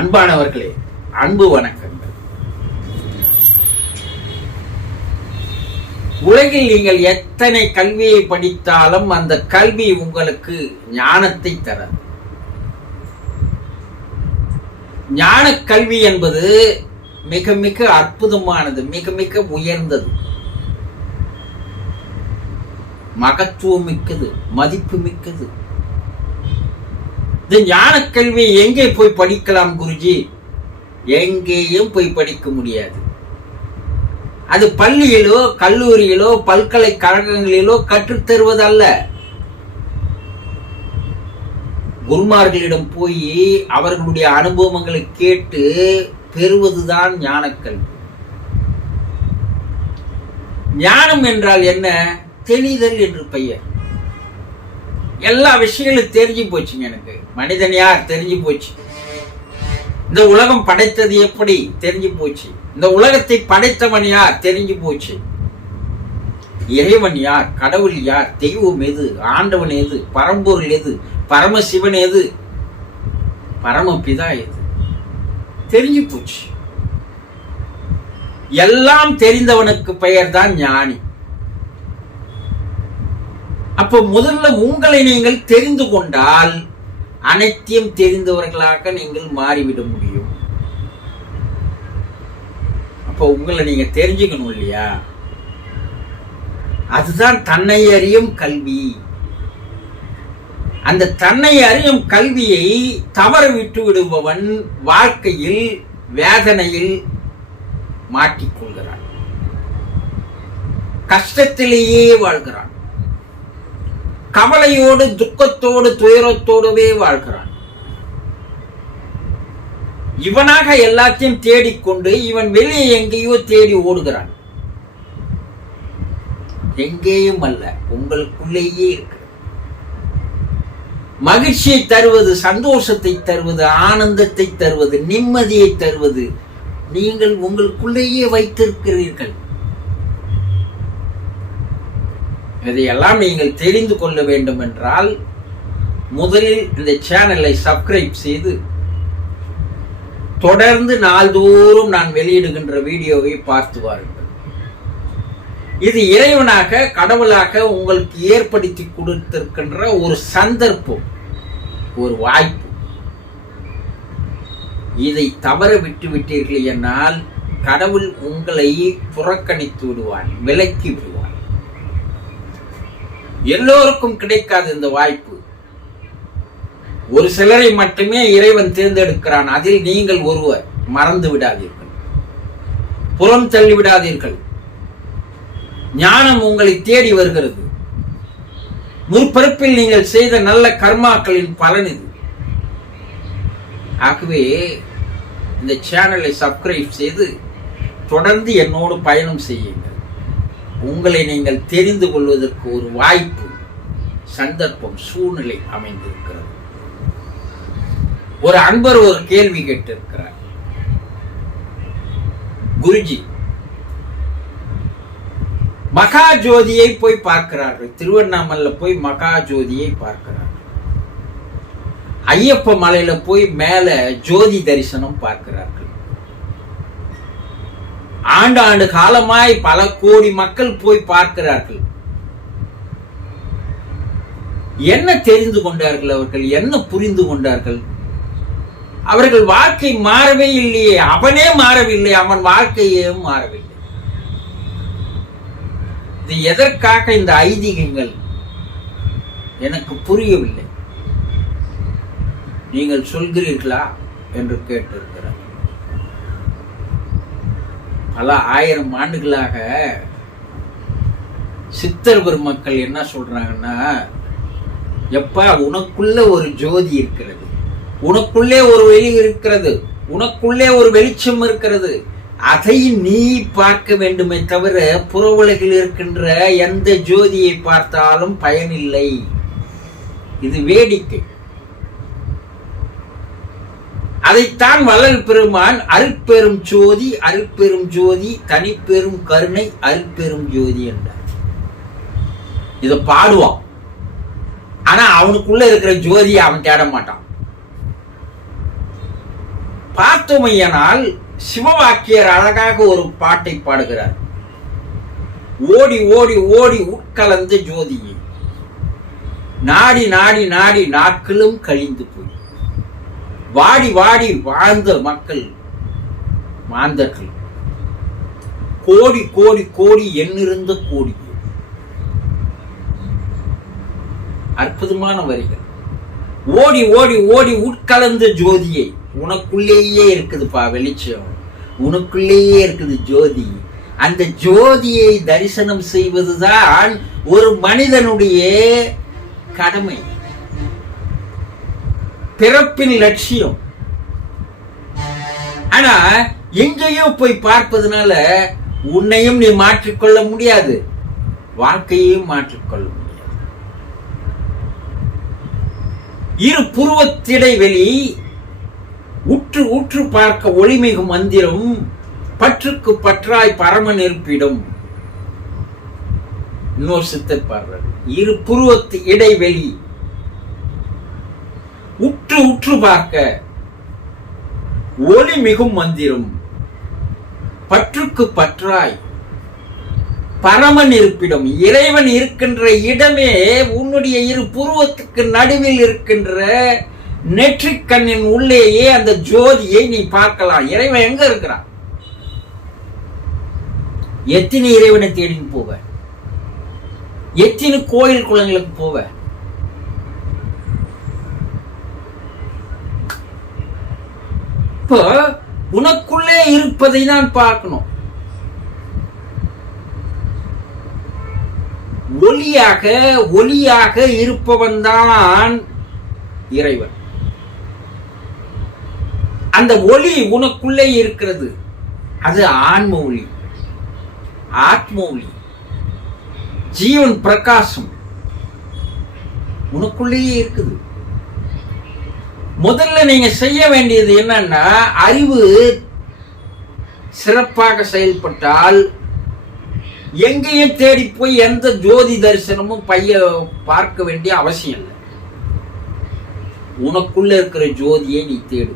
அன்பானவர்களே, அன்பு வணக்கங்கள். உலகில் நீங்கள் எத்தனை கல்வியை படித்தாலும் அந்த கல்வி உங்களுக்கு ஞானத்தை தராது. ஞான கல்வி என்பது மிக மிக அற்புதமானது, மிக மிக உயர்ந்தது, மகத்துவம் மிக்கது, மதிப்பு மிக்கது. இந்த ஞான கல்வி எங்கே போய் படிக்கலாம் குருஜி? எங்கேயும் போய் படிக்க முடியாது. அது பள்ளியிலோ கல்லூரியிலோ பல்கலைக்கழகங்களிலோ கற்றுத்தருவதல்ல. குருமார்களிடம் போய் அவர்களுடைய அனுபவங்களை கேட்டு பெறுவதுதான் ஞான கல்வி. ஞானம் என்றால் என்ன? தெளிதல் என்று பெயர். எல்லா விஷயங்களும் தெரிஞ்சு போச்சுங்க. எனக்கு மனிதன் யார் தெரிஞ்சு போச்சு. இந்த உலகம் படைத்தது எப்படி தெரிஞ்சு போச்சு. இந்த உலகத்தை படைத்தவன் யார் தெரிஞ்சு போச்சு. இறைவன் யார், கடவுள் யார், தெய்வம் எது, ஆண்டவன் எது, பரம்பொருள் எது, பரமசிவன் எது, பரமபிதா எது தெரிஞ்சு போச்சு. எல்லாம் தெரிந்தவனுக்கு பெயர் தான் ஞானி. அப்போ முதல்ல உங்களை நீங்கள் தெரிந்து கொண்டால் அனைத்தையும் தெரிந்தவர்களாக நீங்கள் மாறிவிட முடியும். அப்போ உங்களை நீங்க தெரிஞ்சுக்கணும் இல்லையா? அதுதான் தன்னை அறியும் கல்வி. அந்த தன்னை அறியும் கல்வியை தவற விட்டு விடுபவன் வாழ்க்கையில் வேதனையில் மாட்டிக்கொள்கிறான், கஷ்டத்திலேயே வாழ்கிறான், கவலையோடு துக்கத்தோடு துயரத்தோடவே வாழ்கிறான். இவனாக எல்லாத்தையும் தேடிக்கொண்டு இவன் வெளியே எங்கேயோ தேடி ஓடுகிறான். எங்கேயும் அல்ல, உங்களுக்குள்ளேயே இருக்கு. மகிழ்ச்சியை தருவது, சந்தோஷத்தை தருவது, ஆனந்தத்தை தருவது, நிம்மதியை தருவது நீங்கள் உங்களுக்குள்ளேயே வைத்திருக்கிறீர்கள். இதையெல்லாம் நீங்கள் தெரிந்து கொள்ள வேண்டும் என்றால் முதலில் இந்த சேனலை சப்ஸ்கிரைப் செய்து தொடர்ந்து நாள்தோறும் நான் வெளியிடுகின்ற வீடியோவை பார்த்து வாருங்கள். இது இறைவனாக கடவுளாக உங்களுக்கு ஏற்படுத்தி கொடுத்திருக்கின்ற ஒரு சந்தர்ப்பம், ஒரு வாய்ப்பு. இதை தவற விட்டு விட்டீர்கள் என்னால் கடவுள் உங்களை புறக்கணித்து விடுவான், விலக்கி விடுவான். எல்லோருக்கும் கிடைக்காது இந்த வாய்ப்பு. ஒரு சிலரை மட்டுமே இறைவன் தேர்ந்தெடுக்கிறான். அதில் நீங்கள் ஒருவர். மறந்து விடாதீர்கள், புறம் தள்ளி விடாதீர்கள். ஞானம் உங்களை தேடி வருகிறது. முற்பிறப்பில் நீங்கள் செய்த நல்ல கர்மாக்களின் பலன் இது. ஆகவே இந்த சேனலை சப்ஸ்கிரைப் செய்து தொடர்ந்து என்னோடு பயணம் செய்யுங்கள். உங்களை நீங்கள் தெரிந்து கொள்வதற்கு ஒரு வாய்ப்பு, சந்தர்ப்பம், சூழ்நிலை அமைந்திருக்கிறது. ஒரு அன்பர் ஒரு கேள்வி கேட்டிருக்கிறார். குருஜி, மகா ஜோதியை போய் பார்க்கிறார்கள். திருவண்ணாமலையில போய் மகா ஜோதியை பார்க்கிறார்கள். ஐயப்ப மலையில போய் மேல ஜோதி தரிசனம் பார்க்கிறார்கள். ஆண்டாண்டு காலமாய் பல கோடி மக்கள் போய் பார்க்கிறார்கள். என்ன தெரிந்து கொண்டார்கள் அவர்கள்? என்ன புரிந்து கொண்டார்கள்? அவர்கள் வாழ்க்கை மாறவே இல்லையே. அவனே மாறவில்லை, அவன் வாழ்க்கையே மாறவில்லை. இது எதற்காக இந்த ஐதீகங்கள் எனக்கு புரியவில்லை. நீங்கள் சொல்கிறீர்களா என்று கேட்டிருக்கிறார். பல ஆயிரம் ஆண்டுகளாக சித்தர் பெருமக்கள் என்ன சொல்றாங்கன்னா, எப்ப உனக்குள்ள ஒரு ஜோதி இருக்கிறது, உனக்குள்ளே ஒரு வெளி இருக்கிறது, உனக்குள்ளே ஒரு வெளிச்சம் இருக்கிறது, அதை நீ பார்க்க வேண்டுமே தவிர புற உலகில் இருக்கின்ற எந்த ஜோதியை பார்த்தாலும் பயனில்லை. இது வேடிக்கை. அதைத்தான் வள்ளல் பெருமான் அருட்பெரும் ஜோதி, அருட்பெரும் ஜோதி, தனிப்பெரும் கருணை, அருட்பெரும் ஜோதி என்றார். இத பாடுவான். ஆனா அவனுக்குள்ள இருக்கிற ஜோதியை அவன் தேட மாட்டான். பார்த்தோமையானால் சிவவாக்கியர் அழகாக ஒரு பாட்டை பாடுகிறார். ஓடி ஓடி ஓடி உட்கலந்த ஜோதியை நாடி நாடி நாடி நாட்களும் கழிந்து போய் வாடி வாடி வாழ்ந்த மக்கள் மாந்தர்கள் கோடி கோடி கோடி எண்ணிருந்த கோடி. அற்புதமான வரிகள். ஓடி ஓடி ஓடி உட்கலந்த ஜோதியை, உனக்குள்ளேயே இருக்குதுப்பா வெளிச்சம், உனக்குள்ளேயே இருக்குது ஜோதி. அந்த ஜோதியை தரிசனம் செய்வதுதான் ஒரு மனிதனுடைய கடமை, பிறப்பின் லட்சியம். ஆனா எங்கேயோ போய் பார்ப்பதனால உன்னையும் நீ மாற்றிக்கொள்ள முடியாது, வாழ்க்கையையும் மாற்றிக்கொள்ள முடியாது. இரு புருவத்திடைவெளி, உற்று உற்று பார்க்க ஒளிமிகு மந்திரம், பற்றுக்கு பற்றாய் பரம நெருப்பிடும். இன்னொரு சித்தர் பாடுறார், இரு புருவத்து இடைவெளி, உற்று உற்று பார்க்க ஒளி மிகும் மந்திரம், பற்றுக்கு பற்றாய் பரமன் இருப்பிடம். இறைவன் இருக்கின்ற இடமே உன்னுடைய இரு புருவத்துக்கு நடுவில் இருக்கின்ற நெற்றிக்கண்ணின் உள்ளேயே அந்த ஜோதியை நீ பார்க்கலாம். இறைவன் எங்க இருக்கிறான்? எத்தனை இறைவனை தேடின்னு போவ, எத்தனை கோயில் குளங்களுக்கு போவ. இப்போ உனக்குள்ளே இருப்பதை தான் பார்க்கணும். ஒளியாக ஒளியாக இருப்பவன் தான் இறைவன். அந்த ஒளி உனக்குள்ளே இருக்கிறது, அது ஆன்ம ஒளி, ஆத்ம ஒளி, ஜீவன் பிரகாசம் உனக்குள்ளேயே இருக்குது. முதல்ல நீங்க செய்ய வேண்டியது என்னன்னா, அறிவு சிறப்பாக செயல்பட்டால் எங்கேயும் தேடி போய் எந்த ஜோதி தரிசனமும் பார்க்க வேண்டிய அவசியம் இல்லை. உனக்குள்ள இருக்கிற ஜோதியை நீ தேடு,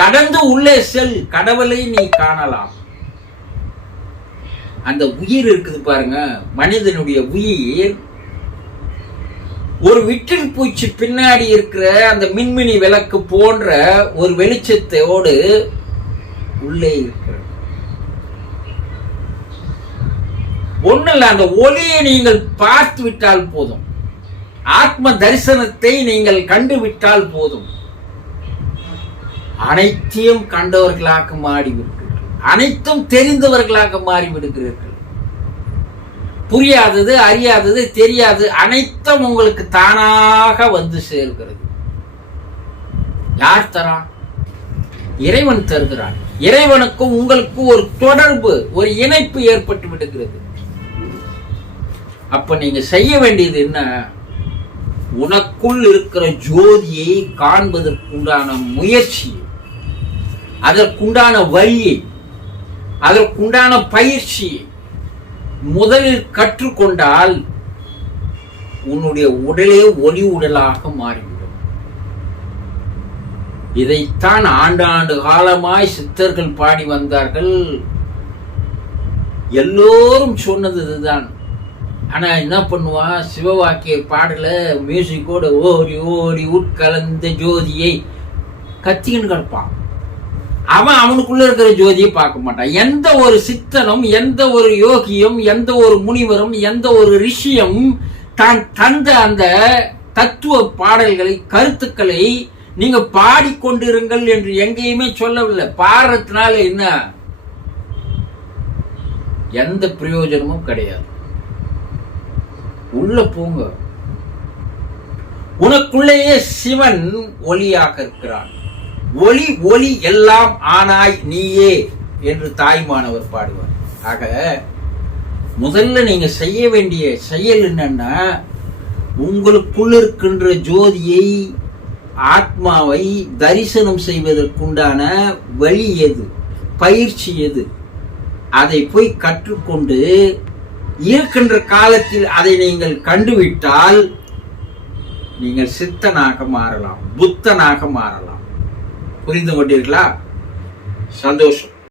கடந்து உள்ளே செல், கடவுளை நீ காணலாம். அந்த உயிர் இருக்குது பாருங்க, மனிதனுடைய உயிர் ஒரு விட்டில் பூச்சி பின்னாடி இருக்கிற அந்த மின்மினி விளக்கு போன்ற ஒரு வெளிச்சத்தோடு உள்ளே இருக்கிறது. ஒண்ணு இல்ல, அந்த ஒளியை நீங்கள் பார்த்து விட்டால் போதும், ஆத்ம தரிசனத்தை நீங்கள் கண்டுவிட்டால் போதும், அனைத்தையும் கண்டவர்களாக மாறிவிடுகிறீர்கள், அனைத்தும் தெரிந்தவர்களாக மாறிவிடுகிறீர்கள். புரியாதது, அறியாதது, தெரியாது அனைத்தும் உங்களுக்கு தானாக வந்து சேர்கிறது. யார் தரா? இறைவன் தருகிறான். இறைவனுக்கும் உங்களுக்கும் ஒரு தொடர்பு, ஒரு இணைப்பு ஏற்பட்டு விடுகிறது. அப்ப நீங்க செய்ய வேண்டியது என்ன? உனக்குள் இருக்கிற ஜோதியை காண்பதற்குண்டான முயற்சி, அதற்குண்டான வழியை, அதற்குண்டான பயிற்சி முதலில் கற்றுக்கொண்டால் உன்னுடைய உடலே ஒளி உடலாக மாறிவிடும். இதைத்தான் ஆண்டாண்டு காலமாய் சித்தர்கள் பாடி வந்தார்கள். எல்லோரும் சொன்னது இதுதான். ஆனா என்ன பண்ணுவா, சிவவாக்கிய பாடல மியூசிக்கோட ஓடி ஓடி உட்கலந்த ஜோதியை கத்தின்னு கிடப்பான். அவன் அவனுக்குள்ள இருக்கிற ஜோதியை பார்க்க மாட்டான். எந்த ஒரு சித்தனும், எந்த ஒரு யோகியும், எந்த ஒரு முனிவரும், எந்த ஒரு ரிஷியும் தான் தந்த அந்த தத்துவ பாடல்களை, கருத்துக்களை நீங்க பாடிக்கொண்டிருங்கள் என்று எங்கேயுமே சொல்லவில்லை. பாடுறதுனால என்ன, எந்த பிரயோஜனமும் கிடையாது. உள்ள போங்க. உனக்குள்ளேயே சிவன் ஒளியாக இருக்கிறான். ஒளி ஒளி எல்லாம் ஆனாய் நீயே என்று தாய்மானவர் பாடுவார். ஆக முதல்ல நீங்க செய்ய வேண்டிய செயல் என்னன்னா, உங்களுக்குள் இருக்கின்ற ஜோதியை, ஆத்மாவை தரிசனம் செய்வதற்குண்டான வழி எது, பயிற்சி எது, அதை போய் கற்றுக்கொண்டு இருக்கின்ற காலத்தில் அதை நீங்கள் கண்டுவிட்டால் நீங்கள் சித்தனாக மாறலாம், புத்தனாக மாறலாம். புரிந்து கொண்டீர்களா? சந்தோஷம்.